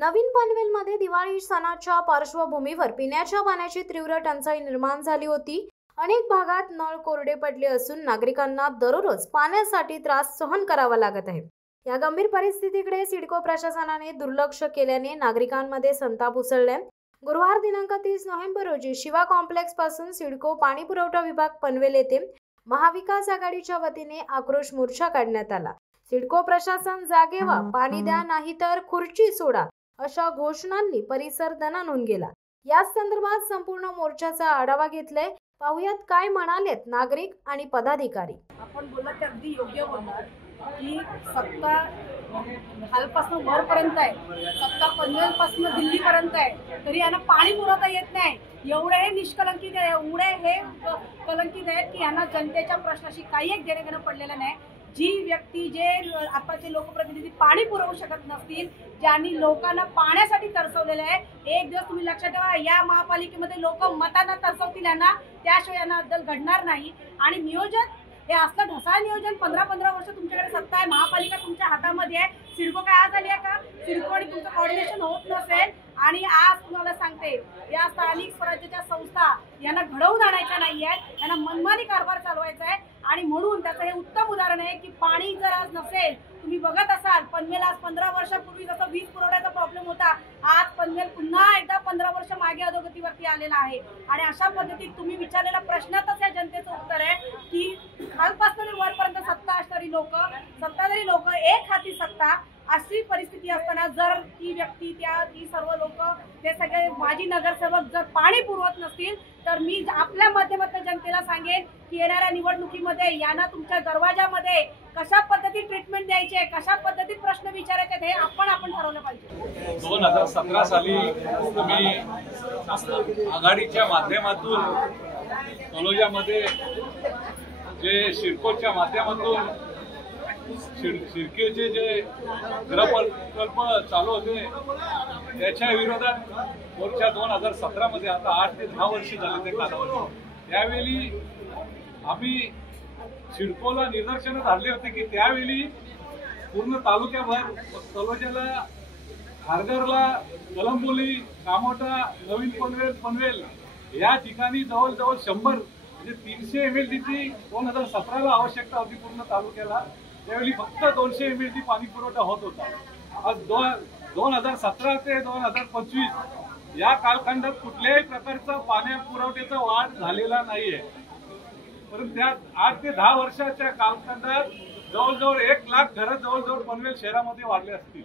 नवीन पनवेलमध्ये दिवाळी सणाच्या पार्श्वभूमीवर पिण्याच्या पाण्याची तीव्र टंचाई निर्माण झाली होती। अनेक भागात नळ कोरडे पडले असून नागरिकांना दररोज पाण्यासाठी त्रास सहन करावा लागत आहे। या गंभीर परिस्थितीकडे सिडको प्रशासनाने दुर्लक्ष केल्याने नागरिकांमध्ये संताप उसळला। गुरुवार दिनांक 30 नोव्हेंबर रोजी शिवा कॉम्प्लेक्स पासून सिडको पाणी पुरवठा विभाग पनवेल येथे महाविकास आघाडीच्या वतीने आक्रोश मोर्चा काढण्यात आला। सिडको प्रशासन जागे व्हा, पाणी द्या, नाहीतर खुर्ची सोडा अशा घोषणांनी परिसर दणाणून गेला। या संदर्भात संपूर्ण मोर्चाचा आढावा घेतलाय। पाहुयात काय म्हणालेत नागरिक आणि पदाधिकारी। आपण बोलला ते अगदी योग्य बोलणार की सत्ता खालपासून वरपर्यंत आहे, सत्ता पनवेलपासून दिल्लीपर्यंत आहे, तरी यांना पाणी पुरवता येत नाही। एवढे हे निष्कलंकित आहे, एवढे हे कलंकित आहेत की यांना जनतेच्या प्रश्नाशी काही एक देणं घेणं पडलेलं नाही। जी व्यक्ती जे आताचे लोकप्रतिनिधी पाणी पुरवू शकत नसतील, ज्यांनी लोकांना पाण्यासाठी तरसवलेलं आहे, एक दिवस तुम्ही लक्षात ठेवा, या महापालिकेमध्ये लोक मतांना तरसवतील यांना, त्याशिवाय यांना अद्दल घडणार नाही। आणि नियोजन हे असलं ढसाळ नियोजन 15-15 वर्ष तुमच्याकडे सत्ता आहे, महापालिका तुमच्या हातामध्ये आहे। सिडको काय आज आली आहे का? सिडको आणि तुमचं कोऑर्डिनेशन होत नसेल आणि आज तुम्हाला सांगते या स्थानिक स्वराज्याच्या संस्था यांना घडवून आणायच्या नाही आहेत, यांना मनमानी कारभार चालवायचा आहे। आणि म्हणून त्याचं हे उत्तम उदाहरण आहे की पाणी जर आज नसेल, तुम्ही बघत असाल पनवेल आज 15 वर्षापूर्वी जसं वीज पुरवठ्याचा प्रॉब्लेम होता, आज पनवेल पुन्हा एकदा 15 वर्ष मागे अधोगतीवरती आलेला आहे। आणि अशा पद्धतीत तुम्ही विचारलेल्या प्रश्नातच या जनतेचं उत्तर आहे की खालपासून वरपर्यंत सत्ता असणारी लोक, सत्ताधारी लोक, एक हाती सत्ता, अशी परिस्थिती असताना जर ती व्यक्ती ती सर्व लोक ते सगळे माजी नगरसेवक जर पाणी पुरवत नसतील, तर मी आपल्या माध्यमातून जनतेला सांगेन की येणाऱ्या निवडणुकीमध्ये यांना तुमच्या दरवाजामध्ये कशा पद्धतीत ट्रीटमेंट द्यायची आहे, कशा पद्धतीत प्रश्न विचारायचे हे आपण ठरवलं पाहिजे। 2017 साली तुम्ही आघाडीच्या माध्यमातून तलोजामध्ये जे सिडकोच्या माध्यमातून शिर्केचे जे गृहप्रकल्प चालू होते त्याच्या विरोधात मोर्चा 2017 मध्ये, आता 8 ते 10 वर्ष झाले ते कालावधी। त्यावेळी आम्ही सिडकोला निदर्शनं धाडली होती की त्यावेळी पूर्ण तालुक्याभर तलोजाला, खारघरला, कलंबोली, कामोटा, नवीन पनवेल या ठिकाणी जवळजवळ 100 म्हणजे 300 MLDची 2017ला आवश्यकता होती पूर्ण तालुक्याला। त्यावेळी फक्त 200 MLD पाणी पुरवठा होत होता। आज 2017 ते 2025 या कालखंडात कुठल्याही प्रकारचा पाणी पुरवठ्याचा वाढ झालेला नाहीये। परंतु त्या 8 ते 10 वर्षाच्या कालखंडात जवळजवळ 1 लाख घरं जवळजवळ पनवेल शहरामध्ये वाढले असतील।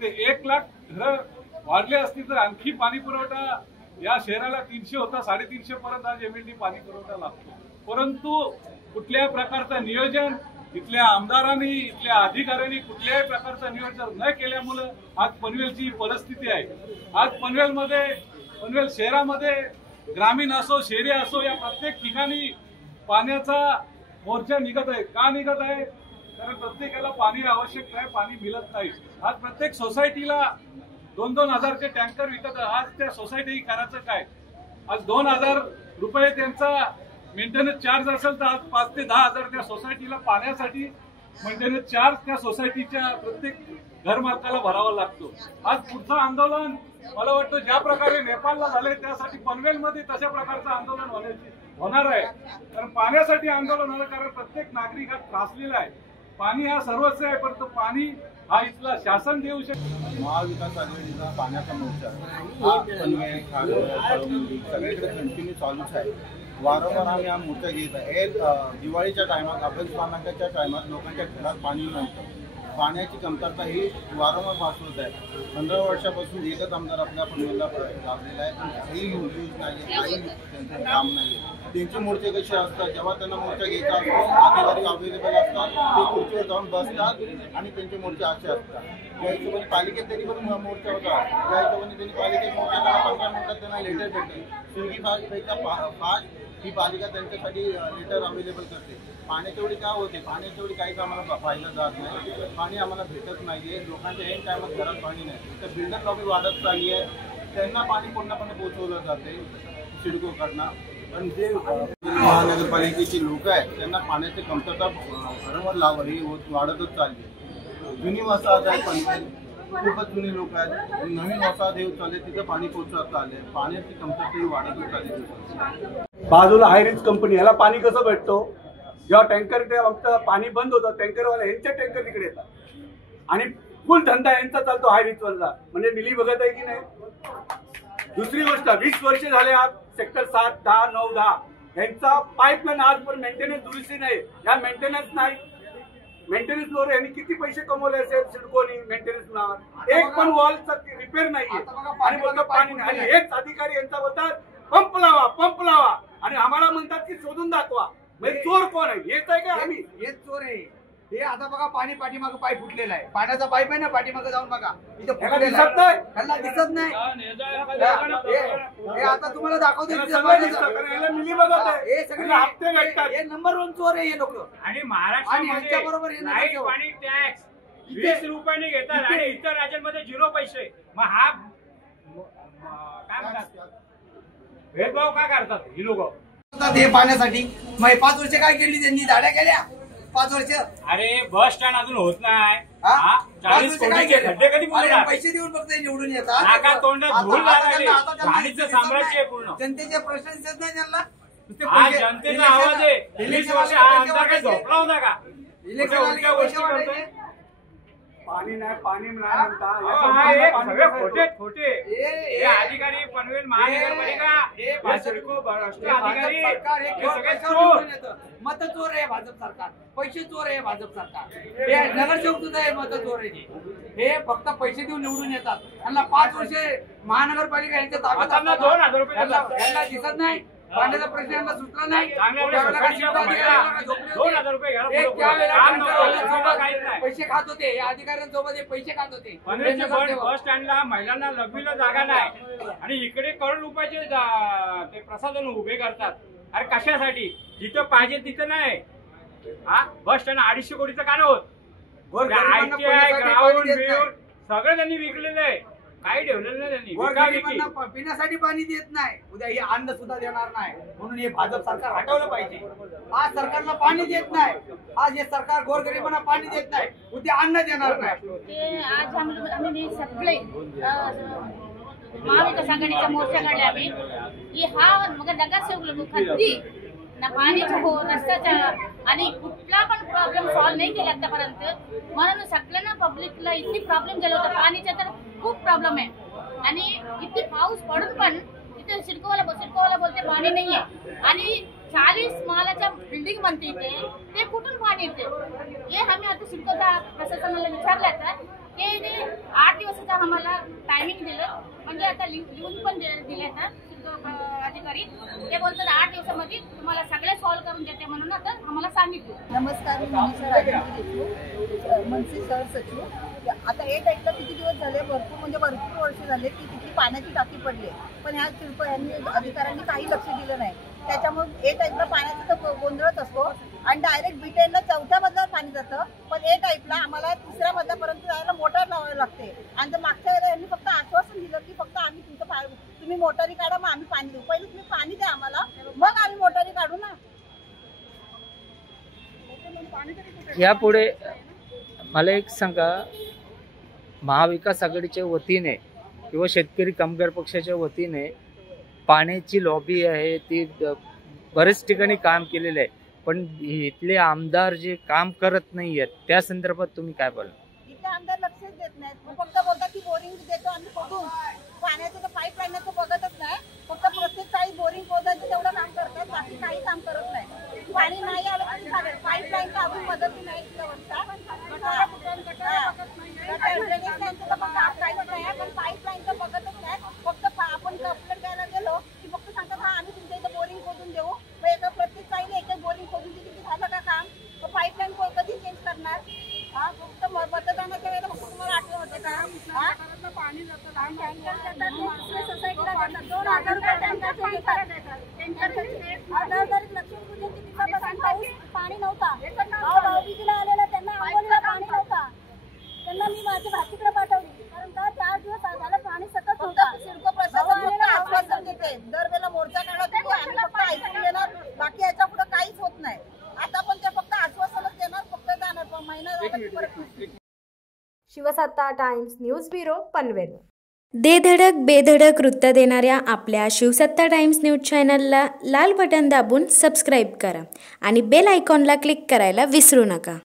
ते 1 लाख घरं वाढले असतील तर आणखी पाणी पुरवठा या शहराला 300 होता, 350 पर्यंत आज MLD पाणी पुरवठा लागतो। परंतु कुठल्याही प्रकारचं नियोजन इथल्या आमदारांनी, इथल्या अधिकाऱ्यांनी कुठल्याही प्रकारचं नियोजन न केल्यामुळे आज पनवेलची परिस्थिती आहे। आज पनवेल शहरामध्ये ग्रामीण असो, शहरी असो, या प्रत्येक ठिकाणी पाण्याचा मोर्चा निघत आहे। का निघत आहे? कारण प्रत्येकाला पाणी आवश्यक आहे, पाणी मिळत नाही। आज प्रत्येक सोसायटीला 2-2 हजारचे टँकर विकत आहे। आज त्या सोसायटी करायचं काय? आज 2000 रुपये त्यांचा मेंटेनन्स चार्ज असेल तर आज 5 ते 10 हजार त्या सोसायटीला पाण्यासाठी मेंटेनन्स चार्ज त्या सोसायटीच्या प्रत्येक घरमालकाला भरावा लागतो। आज पुढचं आंदोलन मला वाटतं ज्या प्रकारे नेपाळला झाले त्यासाठी पनवेलमध्ये तशा प्रकारचं आंदोलन होणार आहे। कारण पाण्यासाठी आंदोलन होणार, कारण प्रत्येक नागरिक हा त्रासलेला आहे। पाणी हा सर्वस्व आहे, परंतु पाणी हा इथला शासन देऊ शकतो। महाविकास आघाडीचा पाण्याचा मोर्चा हा पनवेल, खारघर, कळंबोली सगळीकडे कंटिन्यू चालूच आहे। वारंवार आम्ही हा मोर्चा घेत आहे। दिवाळीच्या टायमात, अभ्यासक्रमांच्या टायमात लोकांच्या घरात पाणी नव्हतं, पाण्याची कमतरता ही वारंवार भासवत आहे। 15 वर्षापासून एकच आमदार आपल्या पनवेलला लाभलेला आहे, पण काही यूज नाही, काही त्यांचं काम नाही। त्यांचे मोर्चे कसे असतात, जेव्हा त्यांना मोर्चा घ्यायचा असतो अधिकारी अवेलेबल असतात, ते खुर्चीवर जाऊन बसतात आणि त्यांचे मोर्चे असे असतात। त्या हिशोबाने पालिकेत तरी पण मोर्चा होता, त्या हिशोबाने त्यांनी पालिकेत मोर्चा 15 मिनिटात त्यांना लेटर भेटेल। स्विगी फास्ट ही पालिका त्यांच्यासाठी लेटर अवेलेबल करते। पाण्याच्या वेळी काय होते, पाण्याच्या वेळी काहीच आम्हाला पाहिलं जात नाही, पाणी आम्हाला भेटत नाहीये। लोकांच्या एन टायमात घरात पाणी नाही, तर बिल्डर लॉबी वाढत चालली आहे, त्यांना पाणी पूर्णपणे पोहोचवलं जाते सिडकोकडनं। पण जे महानगरपालिकेची लोक आहेत त्यांना पाण्याची कमतरता वारंवार ही वाढतच चालली आहे। जुनी वसाहत आहे पनवेल, खूपच जुने लोक आहेत. नवीन वसाहत हे चालले तिथं पाणी पोहोचत आले. पाण्याची कमतरता वाढतच चालली. बाजूला हायरिच कंपनी, ह्याला पाणी कसं भेटतो? जेव्हा टँकर फक्त पाणी बंद होतं, टँकरवाले यांचे टँकर तिकडे येतात आणि फुल धंदा यांचा चालतो हायरिचवरचा. म्हणजे मिली बघत आहे की नाही? दुसरी गोष्ट, 20 वर्ष झाले आज सेक्टर 7, 10, 9, 10 यांचा पाईपलाईन आज पण मेंटेनन्स दुरुस्ती नाही. या मेंटेनन्स नाही, मेंटेनन्स लोर यांनी किती पैसे कमवले असेल सिडकोनी मेंटेनन्स नावात. एक पण वॉलचा रिपेअर नाहीये आणि बोलतो पाणी नाही. आणि हेच अधिकारी यांचा बोलतात पंप लावा, पंप लावा आणि आम्हाला म्हणतात की शोधून दाखवा. म्हणजे चोर कोण आहे? हेच आहे का आम्ही? हेच चोर आहे. हे आता बघा पाणी पाठीमागं पाईप फुटलेला आहे. पाण्याचा पाईप आहे ना, पाठीमागं जाऊन बघा इथं फुटलेला आहे. ह्याला दिसत नाही. हे आता तुम्हाला दाखवतो. मिली बघत आहे. हे सगळे हप्ते भेटतात. हे नंबर 1 चोर आहे हे लोक. आणि महाराष्ट्रामध्ये बरोबर लाईट पाणी टॅक्स 20 रुपयांनी घेतात आणि इतर राज्यांमध्ये 0 पैसे. मग हा काय म्हणतात, भेदभाव का करतात ही लोक? हे पाण्यासाठी मग 5 वर्ष काय केली त्यांनी? दाड्या केल्या 5 वर्ष. अरे बस स्टँड अजून होत नाही. 40 कोटीचे खड्डे कधी बुजणार? पैसे देऊन फक्त निवडून येतात. नाका तोंडात धूळ लागली. घाणीचं साम्राज्य आहे पूर्ण. जनतेचे प्रश्न दिसत नाही त्यांना. हा जनतेचा आवाज आहे. 20 वर्ष हा आमदार काही झोपला होता का? उलट्या गोष्टी करतोय. पाणी नाही, पाणी नाही म्हणता. सगळे खोटे खोटे. हे अधिकारी पनवेल महानगरपालिका, सिडको भ्रष्ट अधिकारी, हे सगळे चोर. मत चोर आहे भाजप सरकार. पैसे चोर आहे भाजप सरकार. हे नगरसेवक सुद्धा आहे मत चोर आहे. हे फक्त पैसे देऊन निवडून येतात. त्यांना 5 वर्षे महानगरपालिका यांच्या ताब्यात त्यांना 2000 रुपये देतात. त्यांना दिसत नाही. पाण्याचा प्रश्न यांना सुटला नाही. 2000 रुपये पैसे खात होते. या अधिकाऱ्यांसोबत पैसे खात होते. बस स्टँडला महिलांना लघवीला जागा नाही आणि इकडे करोड रुपयाचे ते प्रसाधन उभे करतात. अरे कशासाठी? जिथं पाहिजे तिथं नाही. हा बस स्टँड 250 कोटीचं का होत? ITI ग्राउंड सगळं त्यांनी विकलेलं आहे. काही ठेवलेलं नाही त्यांनी. पिण्यासाठी पाणी देत नाही. उद्या हे अन्न सुद्धा देणार नाही. म्हणून हे भाजप सरकार हटवलं पाहिजे. आज सरकारला पाणी देत नाही. आज हे सरकार गोरगरिबांना पाणी देत नाही. उद्या अन्न देणार नाही. आज आम्ही सगळे महाविकास आघाडीचा मोर्चा काढला आम्ही की हा मग नगरसेवक लोक खंदी ना पाण्याचा हो रस्त्याचा आणि कुठला पण प्रॉब्लेम सॉल्व्ह नाही केला आतापर्यंत. म्हणून सगळ्यांना पब्लिकला इतकी प्रॉब्लेम झाला होता. पाणीचा तर खूप प्रॉब्लेम आहे आणि इतकी पाऊस पडून पण इथे सिडकोवाला बोलते पाणी नाहीये आणि 40 मालाच्या बिल्डिंग बनते इथे. ते कुठून पाणी येते? हे आम्ही आता सिडकोच्या प्रशासनाला विचारलं आता ते 8 दिवसाचा आम्हाला टायमिंग दिलं. म्हणजे आता लिहून पण दिले आता अधिकारी. ते बोलतात 8 दिवसामध्ये तुम्हाला सगळे सॉल्व्ह करून देते म्हणून आता आम्हाला सांगितलं. नमस्कार, मी मनीषा राजेंद्र देशमुख, मनसे सहसचिव. आता हे टाईपला किती दिवस झाले, भरपूर वर्ष झाले की तिथली पाण्याची टाकी पडली आहे. पण ह्या सिडको यांनी अधिकाऱ्यांनी काही लक्ष दिलं नाही. त्याच्यामुळे ए टाईपला पाण्याचा तर गोंधळच असतो आणि डायरेक्ट B10ला 4थ्या मजल्यावर पाणी जातं. पण ए टाईपला आम्हाला 3ऱ्या मजल्यापर्यंत जायला मोटार लावावी लागते. आणि जर मागच्या वेळेला यांनी फक्त आश्वासन दिलं की फक्त आम्ही तुम्ही मोटारी काढा, मग आम्ही पाणी देऊ. पहिले तुम्ही पाणी द्या आम्हाला, मग आम्ही मोटारी काढू ना. यापुढे मला एक सांगा, महाविकास आघाडीच्या वतीने किंवा शेतकरी कामगार पक्षाच्या वतीने पाण्याची लॉबी आहे ती बरेच ठिकाणी काम केलेलं आहे. पण इथले आमदार जे काम करत नाही आहेत त्या संदर्भात तुम्ही काय बोला? इथे आमदार लक्षच देत नाहीत. फक्त बोलतात की बोरिंग देतो आम्ही खोदून. पाण्याचं तर पाईप लाईनचं बघतच नाही. फक्त प्रत्येक काही बोरिंग खोदायचं तेवढं काम करतात, बाकी काही काम करत नाही. पाणी नाही आलं तरी चालेल, पाईप लाईनचा अजून मदत नाही. पाईप लाईनचं बघतच नाही. फक्त आपण कंप्लेंट द्यायला गेलो की फक्त सांगतात हा आम्ही तुमच्या इथं बोरिंग खोदून देऊ. मग एका प्रत्येक काही एक बोरिंग खोदून दिली की झालं का काम? पाईपलाईन कधी चेंज करणार? हा फक्त मतदानाच्या वेळेला फक्त तुम्हाला आठवण होतं का? पाणी जातं सोसायटीला जातात 2000 रुपये टँकरचे घेतात. पाणी नव्हता. भाऊबीजीला आलेला त्यांना आंबोलीला पाणी नव्हता. त्यांना मी माझ्या भाचीकडे पाठवली कारण का 4 दिवस झालं पाणी सतत होतं. सिडको प्रशासन आश्वासन देते दरवेळेला मोर्चा काढत होते आम्ही फक्त ऐकून घेणार, बाकी याच्या पुढे काहीच होत नाही. आता पण ते फक्त आश्वासनच देणार, फक्त जाणार. महिना झाला की परत शिवसत्ता टाइम्स न्यूज ब्युरो पनवेल. दे धडक बेधडक वृत्त देणाऱ्या आपल्या शिवसत्ता टाइम्स न्यूज चॅनलला लाल बटन दाबून सबस्क्राईब करा आणि बेल आयकॉनला क्लिक करायला विसरू नका.